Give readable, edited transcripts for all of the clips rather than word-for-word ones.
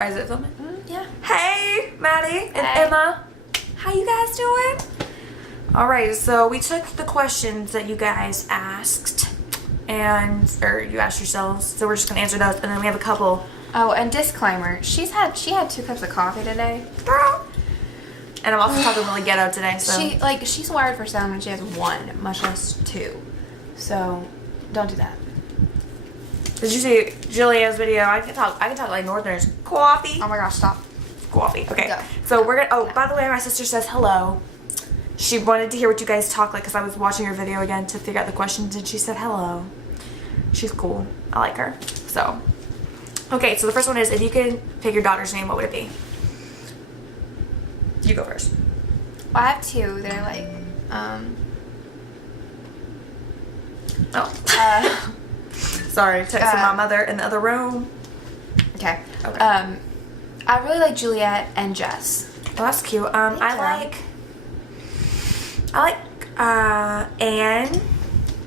Is it filming? Yeah. Hey, Maddie and Hey. Emma. How you guys doing? Alright, so we took the questions that you guys asked or you asked yourselves, so we're just gonna answer those, and then we have a couple. Oh, and disclaimer, she had 2 cups of coffee today. Girl. And I'm also talking really ghetto today, so She's wired for sound and she has 1, much less 2. So don't do that. did you see Julia's video? I can talk like Northerners. Coffee. Oh my gosh, stop. Coffee. Okay. Go. So we're gonna by the way, my sister says hello. She wanted to hear what you guys talk like because I was watching her video again to figure out the questions, and she said hello. She's cool. I like her. So okay, so the first one is, if you could pick your daughter's name, what would it be? You go first. Well, I have 2. They're like, Oh. Sorry, texting my mother in the other room. okay. Okay. I really like Juliet and Jess. Oh, that's cute. I like Anne.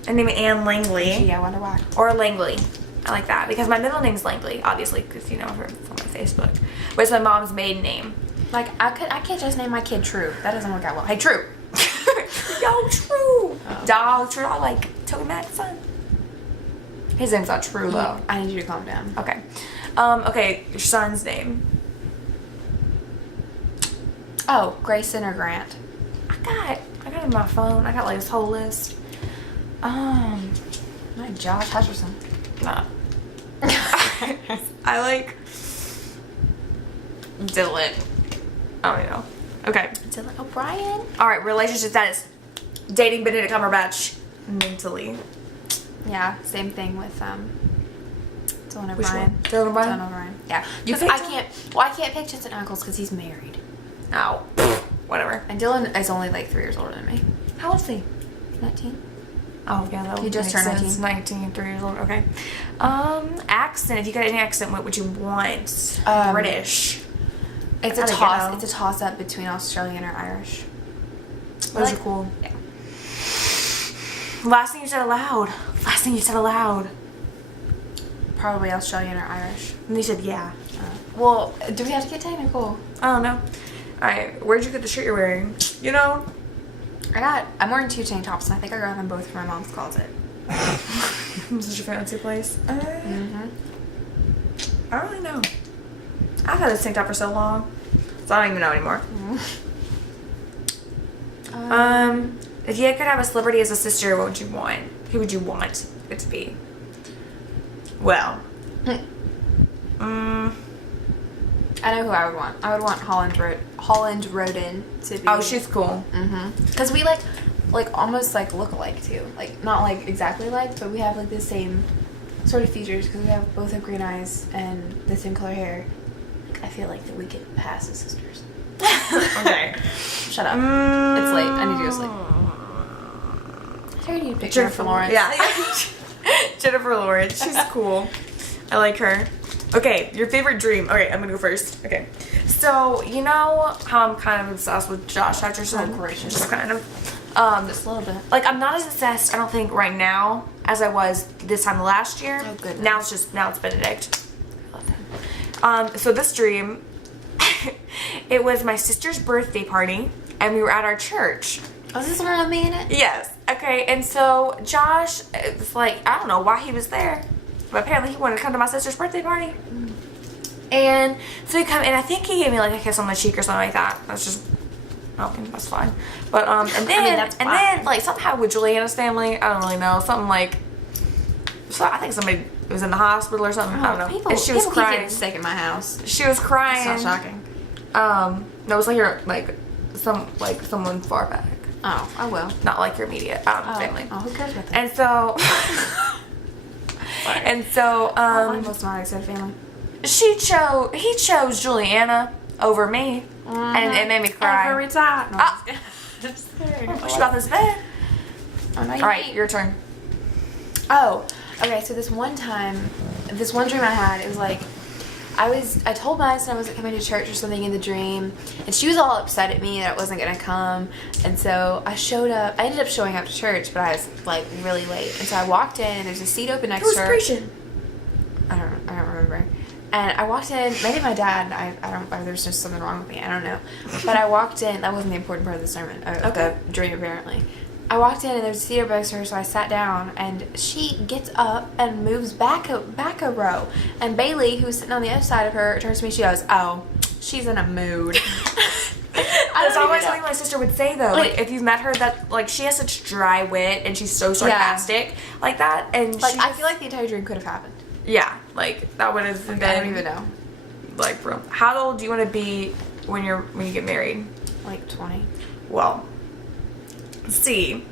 I name it Anne Langley. Gee, I wonder why. Or Langley. I like that because my middle name's Langley, obviously, because you know her from my Facebook. But it's my mom's maiden name. Like, I can't just name my kid True. That doesn't work out well. Hey, True. Yo, True. Dog, True. I like Toby Mac's son. His name's not True, though. I need you to calm down. Okay. Okay, your son's name. Oh, Grayson or Grant. I got it on my phone. I got like this whole list. Like Josh Hutcherson. Nah. I like Dylan. I don't know. Okay. Dylan O'Brien. All right. Relationship status. Dating Benedict Cumberbatch. Mentally. Yeah, same thing with Dylan Which O'Brien. one? Dylan O'Brien? Dylan O'Brien. Yeah. Okay, I can't pick Jensen Ackles because he's married. Ow. Whatever. And Dylan is only like 3 years older than me. How old is he? 19. Oh yeah, that would He just make turned sense. 19, 3 years old. Okay. Accent. If you got any accent, what would you want? British. It's a Kinda toss. ghetto. It's a toss up between Australian or Irish. Those are cool. Yeah. Last thing you said aloud. Last thing you said aloud. Probably Australian or Irish. And you said yeah. Well, do we have to get technical? I don't know. Alright, where'd you get the shirt you're wearing? You know? I'm wearing 2 tank tops, and I think I got them both from my mom's closet. Such a fancy place. Mm-hmm. I don't really know. I've had this tank top for so long, so I don't even know anymore. If you could have a celebrity as a sister, what would you want? Who would you want it to be? Well, I know who I would want. I would want Holland Roden to be. oh, she's cool. Because we like almost like look alike too. Like not like exactly alike, but we have like the same sort of features because we have both have green eyes and the same color hair. Like, I feel like that we could pass as sisters. Okay. Shut up. It's late. I need to go to sleep. I heard you pick Jennifer Lawrence. Yeah. Jennifer Lawrence. She's cool. I like her. Okay, your favorite dream. Okay, I'm gonna go first. Okay. So, you know how I'm kind of obsessed with Josh Hutcherson? Oh, gracious. Just kind of. Just a little bit. Like, I'm not as obsessed, I don't think, right now as I was this time last year. Oh, goodness. Now it's Benedict. I love him. So this dream, it was my sister's birthday party, and we were at our church. Was this the one with me in it? Yes. Okay, and so Josh, it's like, I don't know why he was there, but apparently he wanted to come to my sister's birthday party. And so he come, and I think he gave me like a kiss on the cheek or something like that. That's just, okay, that's fine. But and then that's and fine. then like something happened with Juliana's family. I don't really know. Something like, so I think somebody was in the hospital or something. I don't know. And she was Keep crying. getting sick in my house. She was crying. It's not shocking. No, it was like someone far back, Oh, I will. not like your immediate family. Oh, who cares about that? And so, and so, I'm most not excited family. he chose Juliana over me, and it made me cry. Every time. No, Ah. just kidding. What about this bed? Oh, no, All right, your turn. Oh, okay. So this one dream I had, it was like, I told Madison I wasn't coming to church or something in the dream, and she was all upset at me that I wasn't gonna come, and so I ended up showing up to church, but I was like really late, and so I walked in, and there's a seat open next to her. Who's preaching? I don't remember. And I walked in, maybe my dad, I don't, there's just something wrong with me, I don't know. But I walked in, that wasn't the important part of the sermon, the dream apparently. I walked in and there's a seat next to her, so I sat down, and she gets up and moves back a row. And Bailey, who's sitting on the other side of her, turns to me, she goes, oh, she's in a mood. That's always something my sister would say though. Like if you've met her, that like she has such dry wit and she's so sarcastic like that. And like I feel like the entire dream could have happened. Yeah, like that would have been. I don't even know. Like, bro, how old do you want to be when you get married? Like 20. Well, see,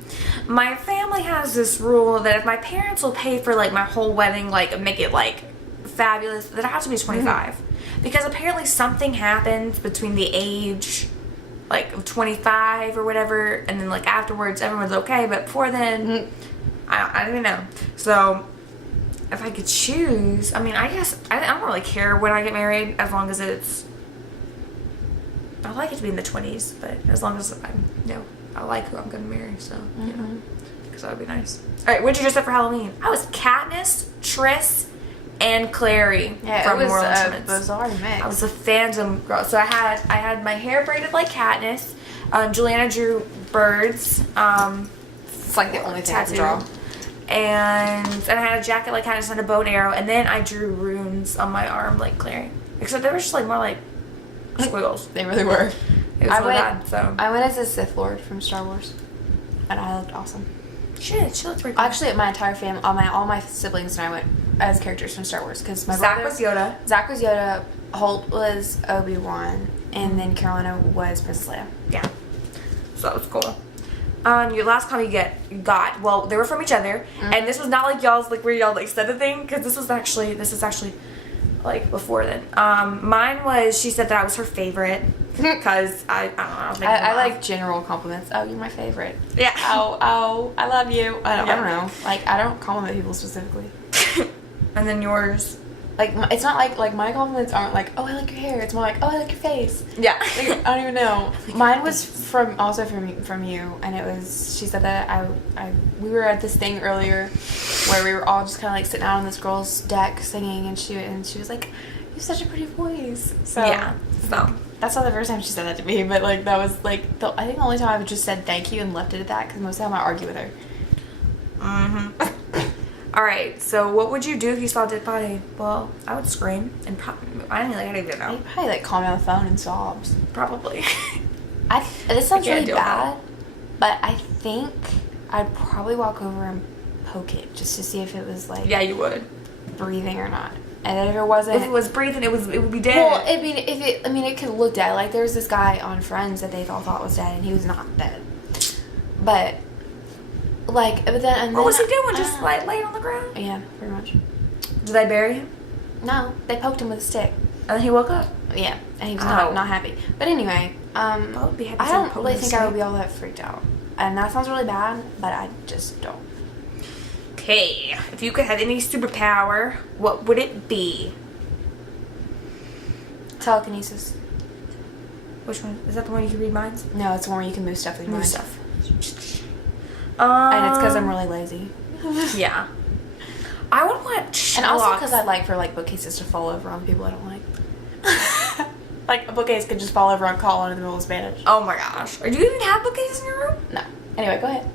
my family has this rule that if my parents will pay for like my whole wedding, like make it like fabulous, that I have to be 25. Because apparently something happens between the age like of 25 or whatever, and then like afterwards everyone's okay, but before then I don't even know. So if I could choose, I mean, I guess I don't really care when I get married, as long as it's, I like it to be in the 20s, but as long as I like who I'm gonna marry, so because that would be nice. All right, what'd you dress up for Halloween? I was Katniss, Triss, and Clary from Moral Instruments. Bizarre mix. I was a Phantom girl. So I had my hair braided like Katniss. Juliana drew birds. It's like the only thing I can draw. And I had a jacket like Katniss and a bow and arrow. And then I drew runes on my arm like Clary. Except they were just like more like squiggles. They really were. It was really bad. So I went as a Sith Lord from Star Wars, and I looked awesome. Shit, she looked pretty cool. Actually, my entire family, all my siblings and I went as characters from Star Wars because my Zach was Yoda. Zach was Yoda. Holt was Obi-Wan, and then Carolina was Princess Leia. Yeah, so that was cool. Your last comment you got, well, they were from each other, and this was not like y'all's, like where y'all like said the thing, because this is actually like before then. Mine was, she said that I was her favorite, because I don't know, I like general compliments. Oh, you're my favorite. Yeah. Oh, I love you. I don't know. Like, I don't compliment people specifically. And then yours. Like, it's not like my compliments aren't like, oh, I like your hair. It's more like, oh, I like your face. Yeah. Like, I don't even know. Mine was from you, and it was, she said that we were at this thing earlier where we were all just kind of like sitting out on this girl's deck singing, and she was like, you have such a pretty voice. So yeah. So that's not the first time she said that to me, but like that was like I think the only time I've just said thank you and left it at that, because most of the time I argue with her. All right, so what would you do if you saw a dead body? Well, I would scream and I don't even know. I'd probably like call me on the phone and sobs. Probably. This sounds really bad, but I think I'd probably walk over and poke it just to see if it was like, yeah, you would, breathing or not. And then if it wasn't, if it was breathing, it would be dead. Well, it could look dead. Like there was this guy on Friends that they all thought was dead, and he was not dead. But like, but then what was he doing? Just like laying on the ground? Yeah, pretty much. Did they bury him? No, they poked him with a stick. And then he woke up. Yeah, and he was not happy. But anyway, I would be happy. I don't really think I would be all that freaked out. And that sounds really bad, but I just don't. Okay, if you could have any superpower, what would it be? Telekinesis. Which one? Is that the one you can read minds? No, it's the one where you can move stuff with your mind. Stuff. And it's because I'm really lazy. Yeah. I would want Sherlock's. And also because I'd like for like bookcases to fall over on people I don't like. Like a bookcase could just fall over on Colin in the middle of Spanish. Oh my gosh. Do you even have bookcases in your room? No. Anyway, go ahead.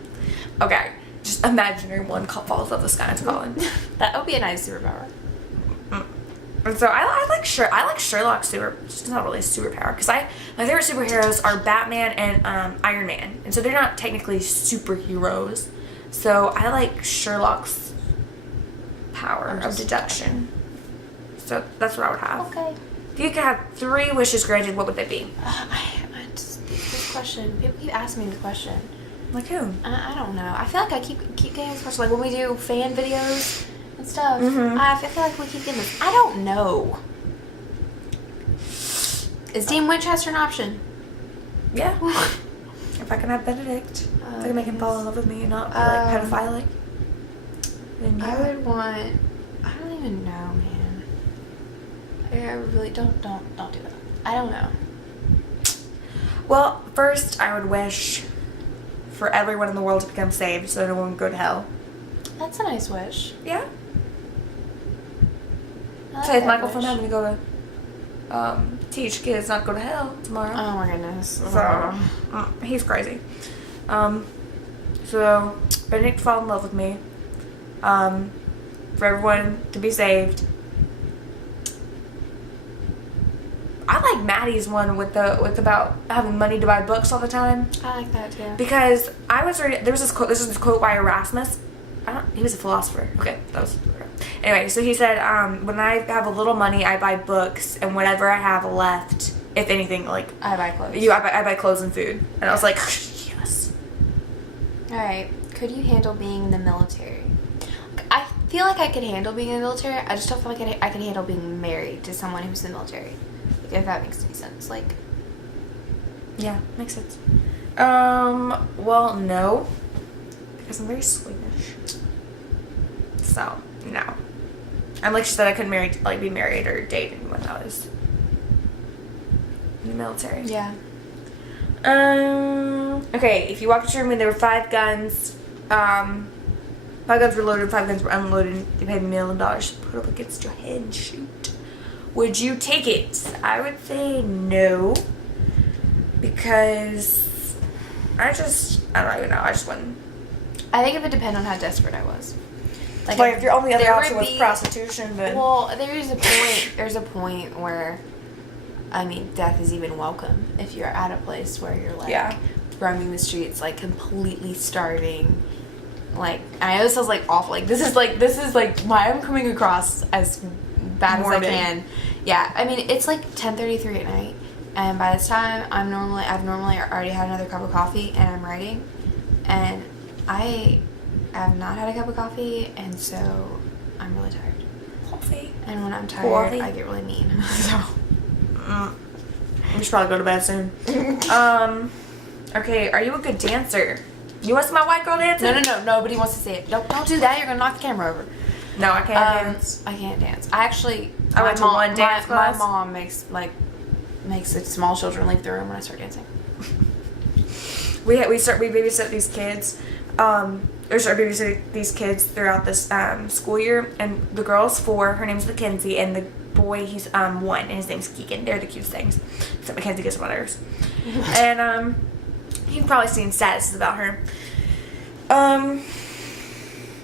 Okay. Just imaginary one falls off the sky and it's Colin. That would be a nice superpower. And so I like Sherlock's it's not really a superpower, because my favorite superheroes are Batman and Iron Man, and so they're not technically superheroes. So I like Sherlock's power of deduction. So that's what I would have. Okay. If you could have 3 wishes granted, what would they be? This question. People keep asking me this question. Like who? I don't know. I feel like I keep getting this question. Like when we do fan videos and stuff. Mm-hmm. I feel like we keep getting this. I don't know. Is Dean Winchester an option? Yeah. If I can have Benedict, if I can make him fall in love with me and not be like pedophilic. Then yeah. I would want. I don't even know, man. I really don't do that. I don't know. Well, first I would wish for everyone in the world to become saved so no one would go to hell. That's a nice wish. Yeah. like Save that Michael wish. from having to go to teach kids not to go to hell tomorrow. Oh my goodness. So he's crazy. So Benedict fall in love with me. For everyone to be saved. I like Maddie's one with about having money to buy books all the time. I like that too. Because I was reading, there was this quote. This is this quote by Erasmus. He was a philosopher. Okay, that was. Anyway, so he said, when I have a little money, I buy books, and whatever I have left, if anything, like I buy clothes. I buy clothes and food. And I was like, yes. All right. Could you handle being in the military? I feel like I could handle being in the military. I just don't feel like I can handle being married to someone who's in the military. If that makes any sense. Like, Yeah, makes sense. Well, no, because I'm very squeamish. So no. And like she said, I couldn't be married or date anyone that was in the military. yeah. Okay, if you walked into a room and there were 5 guns, 5 guns were loaded, 5 guns were unloaded, you paid $1 million to put up against your head and shoot. Would you take it? I would say no. Because I don't even know. I just wouldn't. I think it would depend on how desperate I was. Like if your only other there option would was be- prostitution, then Well, there's a point where, I mean, death is even welcome if you're at a place where you're like Yeah. roaming the streets, like completely starving. Like, I know this is like awful. Like this is like why I'm coming across as bad Morbid. as I can. Yeah, I mean it's like 10:33 at night, and by this time I've normally already had another cup of coffee and I'm writing, and I have not had a cup of coffee, and so I'm really tired. coffee. And when I'm tired, Coffee. I get really mean. So. We should probably go to bed soon. Okay, are you a good dancer? You want to see my white girl dancing? No. Nobody wants to see it. Don't do that. You're gonna knock the camera over. No, I can't dance. I can't dance. I actually. I went to one dance my class. mom makes the small children leave the room when I start dancing. We babysit these kids. Or start babysitting these kids throughout this school year, and the girl's 4. Her name's Mackenzie, and the boy he's 1, and his name's Keegan. They're the cutest things. So Mackenzie gets on my nerves. And you've probably seen statuses about her.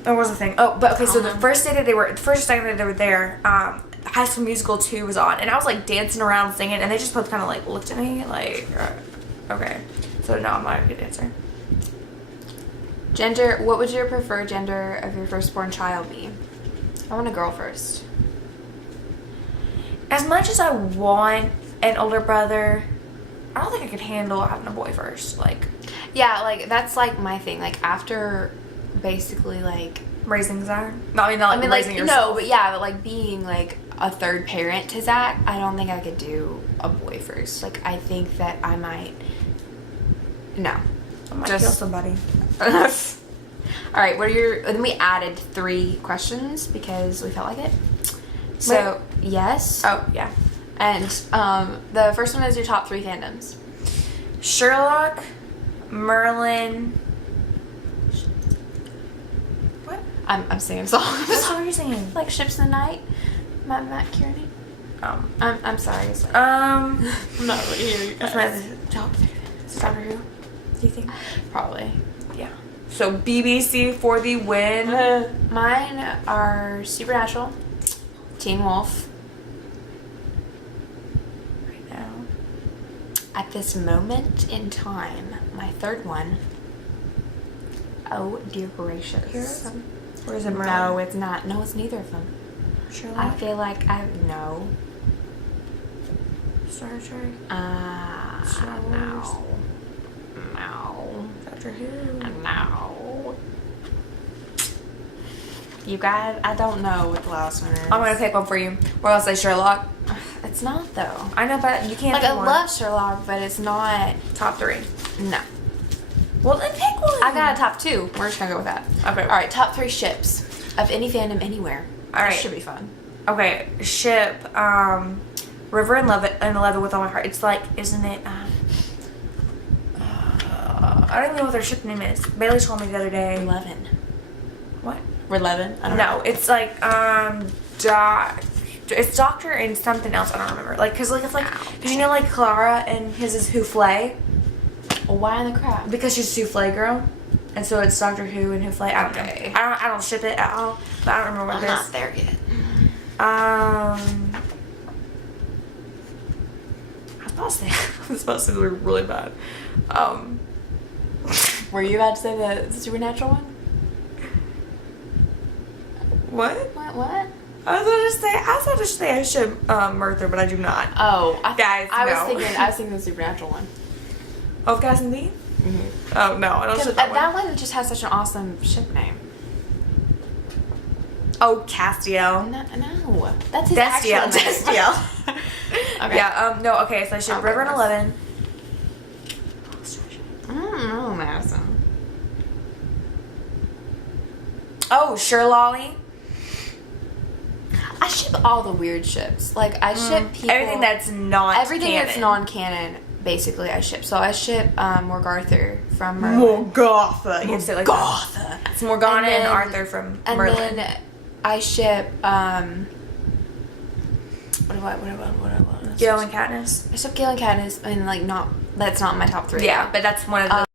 What was the thing? Oh, but okay. So the first second they were there, High School Musical 2 was on, and I was like dancing around singing, and they just both kind of like looked at me like, okay. So no, I'm not a good dancer. Gender. What would your preferred gender of your firstborn child be? I want a girl first. As much as I want an older brother, I don't think I could handle having a boy first. Like Yeah, like that's like my thing. Like after, basically like. raising Zach. No, I mean not like raising like yourself. no, but yeah, but like being like a third parent to Zach, I don't think I could do a boy first. Like I think that I might. No. I might just- kill somebody. All right, what are your? Then we added 3 questions because we felt like it. So yes, Oh yeah, and the first one is your top 3 fandoms. Sherlock, Merlin. What? I'm singing songs. What song are you singing? Like Ships in the Night, Matt Kearney. I'm sorry. It's like, I'm not really hearing you That's guys. my top 3. Is it Doctor Who? Do you think? Probably. Yeah. So BBC for the win. Mine are Supernatural, Teen Wolf. Right now. At this moment in time, my third one. Oh dear gracious. Heroes? Or is it Merlin? No, it's not. No, it's neither of them. Sherlock. I feel like no. Star Trek. Star Wars. No. No. Doctor Who. No. You guys, I don't know what the last one is. I'm gonna pick one for you. Or I'll say Sherlock. It's not though. I know, but you can't. Like pick I one. love Sherlock, but it's not. Top 3. No. Well, then pick one. I got a top 2. We're just gonna go with that. Okay. All right. Top 3 ships of any fandom anywhere. All right. This should be fun. Okay, ship. River and Love It with all my heart. It's like, isn't it? I don't even know what their ship name is. Bailey told me the other day. 11. What? We're 11. I don't know. No, it's like It's Doctor and something else. I don't remember. Like, cause like it's like, cause you know like Clara and his is Souffle. Well, why on the crap? Because she's Souffle girl, and so it's Doctor Who and Souffle. I don't Okay. know. I don't ship it at all, but I don't remember what I'm it not is. there yet. I was about to say they were really bad. Were you about to say the supernatural one? What? What? I was about to say I should Merthyr, but I do not. Oh, Guys, I no. was thinking the supernatural one. Oh, Cass and Dean? Mm-hmm. Oh no, I don't Because ship that one. that one just has such an awesome ship name. Oh, Castiel. No, that's his Destiel. actual name. Destiel. Okay. Yeah. No. Okay. So I ship Okay, River and let's- 11. I don't know, Madison. Oh, Sherlolly. I ship all the weird ships. Like I ship people. Everything that's not everything canon. that's non-canon. Basically, I ship. So I ship Morgarthur from Merlin. Morgotha. You have to say it like Morgotha. that. It's Morgana and then- Arthur from And Merlin. then I ship what? Gil and Katniss. I ship Gale and Katniss, and like not that's not in my top 3. Yeah, but that's one of the